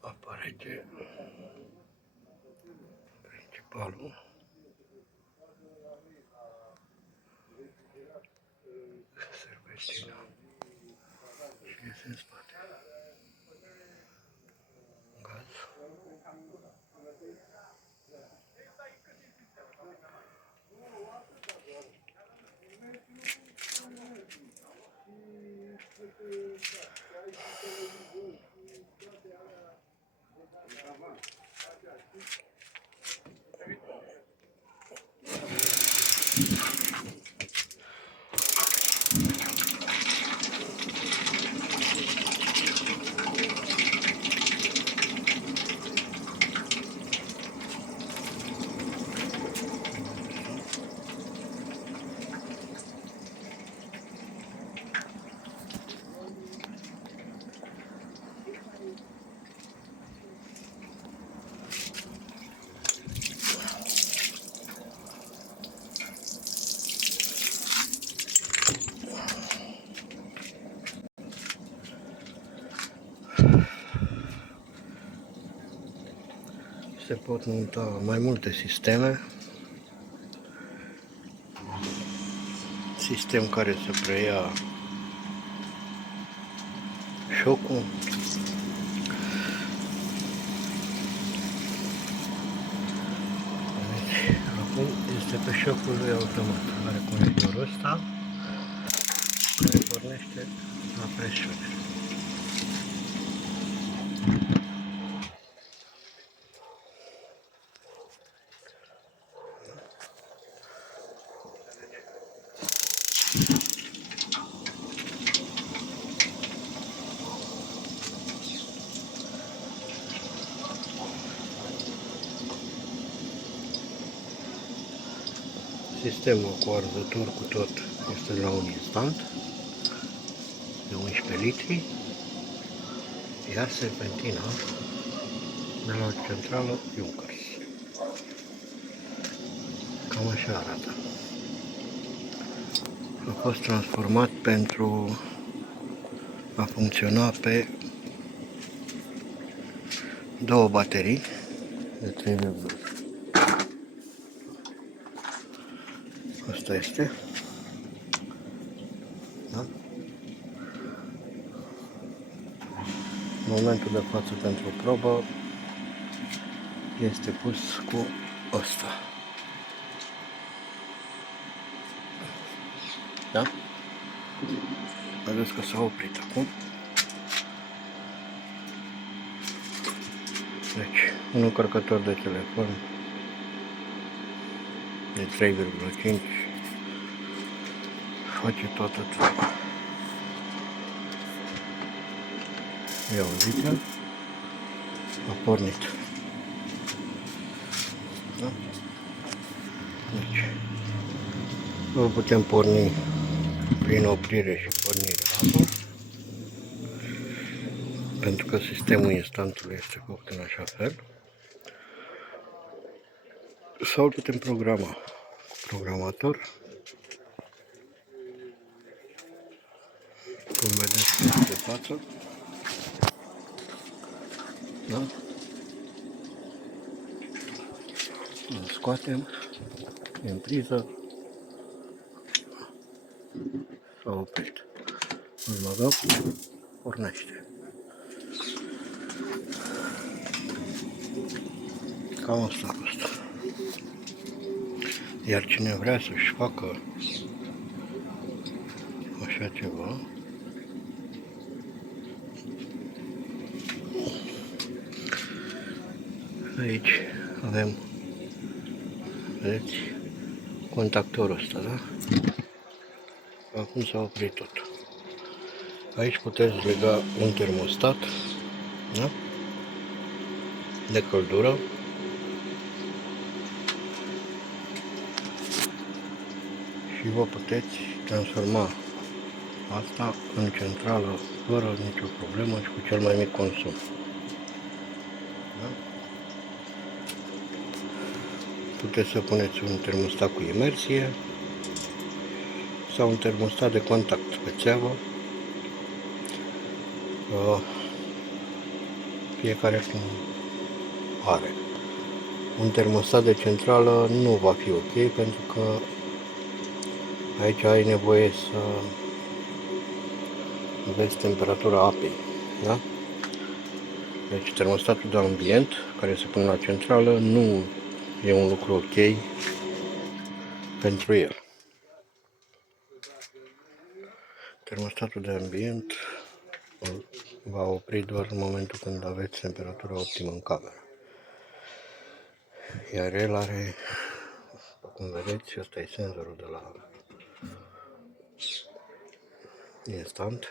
Aparate principalul. Serpentina. Și iese în spate. Gaz. Se pot monta mai multe sisteme. Sistem care să preia șocul. Acum este pe șocul lui automat. Are conectorul ăsta care pornește la presiune. Sistemul cu arzător cu tot este la un instant de 11 litri, iar serpentina de la centrală Junkers. Cam așa arată. A fost transformat pentru a funcționa pe două baterii de 3,5. Asta este. Da? În momentul de față pentru probă este pus cu ăsta. Da? Vedeți că s-a oprit acum. Deci, un încărcător de telefon de 3,5 face toată treaba. Ia uite, a pornit. Da? Deci, îl putem porni prin oprire și pornire apă, pentru că sistemul instantului este făcut în așa fel. Sau îl putem programa cu programator. Cum vedeți de față. Da? Îl scoatem din priză. S-a oprit. Îl băgăm, pornește. Cam asta a fost. Iar cine vrea să-și facă așa ceva, aici avem, vedeți, contactorul ăsta, da? Acum s-a oprit tot. Aici puteți lega un termostat, da? De căldură. Și vă puteți transforma asta în centrală fără nicio problemă și cu cel mai mic consum. Da? Puteți să puneți un termostat cu imersie sau un termostat de contact pe țeavă. Fiecare cum are. Un termostat de centrală nu va fi ok, pentru că aici ai nevoie să vezi temperatura apei. Da? Deci termostatul de ambient care se pune la centrală nu e un lucru ok pentru el. Termostatul de ambient va opri doar în momentul când aveți temperatura optimă în cameră. Iar el are, cum vedeți, ăsta e senzorul de la instant,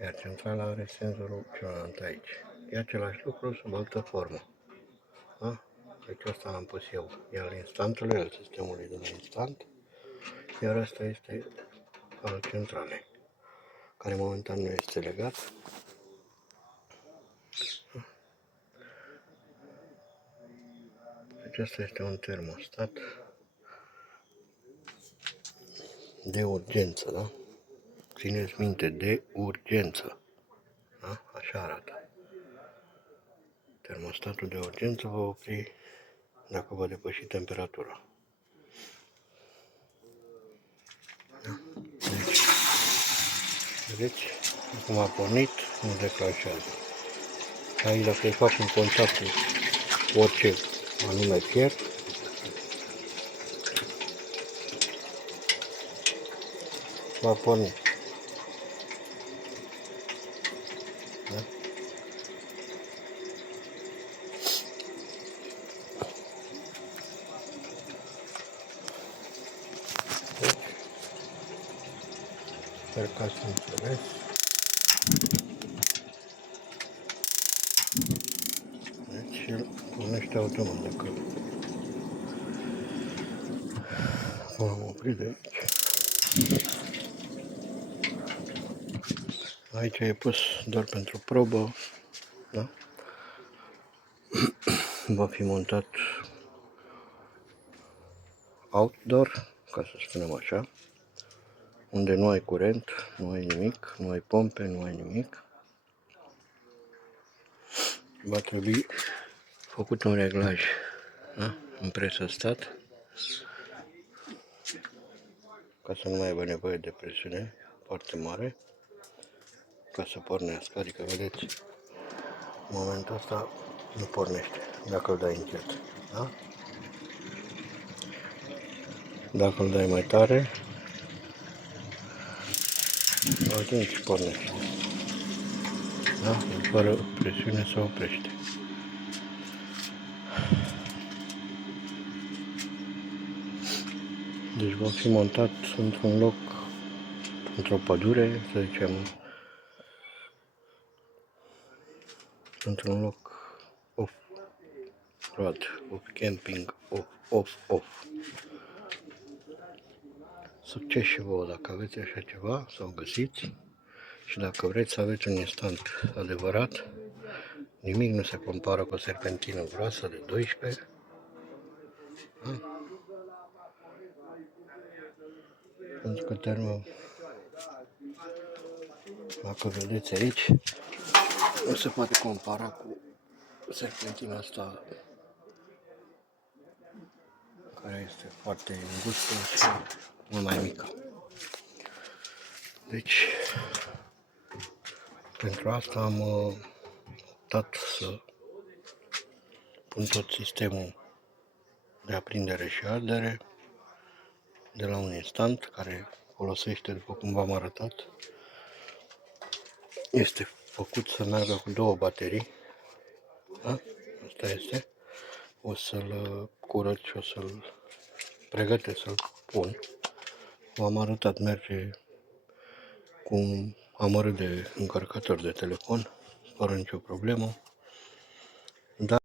iar centrala are senzorul celălalt aici. E același lucru sub altă formă. Da? Deci asta l-am pus eu. E al instantului, al sistemului de la instant, iar asta este al centralei, care momentan nu este legat. Deci asta este un termostat de urgență, da? Țineți minte, de urgență. Da? Așa arată. Termostatul de urgență va opri dacă va depăși temperatura. Da? Deci, vedeți, acum a pornit, nu declanșează. Aici, dacă îi fac în contact cu orice anume fier, va porni. Da? Sper că ați înțeles. Deci el pornește automat dacă m-am oprit de aici. Aici e pus doar pentru probă, da? Va fi montat outdoor, ca să spunem așa, unde nu ai curent, nu ai nimic, nu ai pompe, nu ai nimic. Va trebui făcut un reglaj, da? În presă stat, ca să nu mai aibă nevoie de presiune foarte mare, ca să pornească. Adică, vedeți, în momentul ăsta nu pornește dacă îl dai încet. Da? Dacă îl dai mai tare, atunci pornește. Da? Fără presiune se oprește. Deci va fi montat într-un loc, într-o pădure, să zicem, într-un loc off-road, off-camping, off. Succes și vouă dacă aveți așa ceva sau găsiți, și dacă vreți să aveți un instant adevărat, nimic nu se compară cu o serpentină groasă de 12. Da? Pentru că dacă vedeți aici, nu se poate compara cu serpentina asta, care este foarte îngustă și mult mai mică. Deci, pentru asta am optat să pun tot sistemul de aprindere și ardere de la un instant, care folosește, după cum v-am arătat, este făcut să meargă cu 2 baterii. Da? Asta este. O să-l curăț și o să-l pregătesc să-l pun. V-am arătat, merge cu un amărât de încărcător de telefon, fără nicio problemă.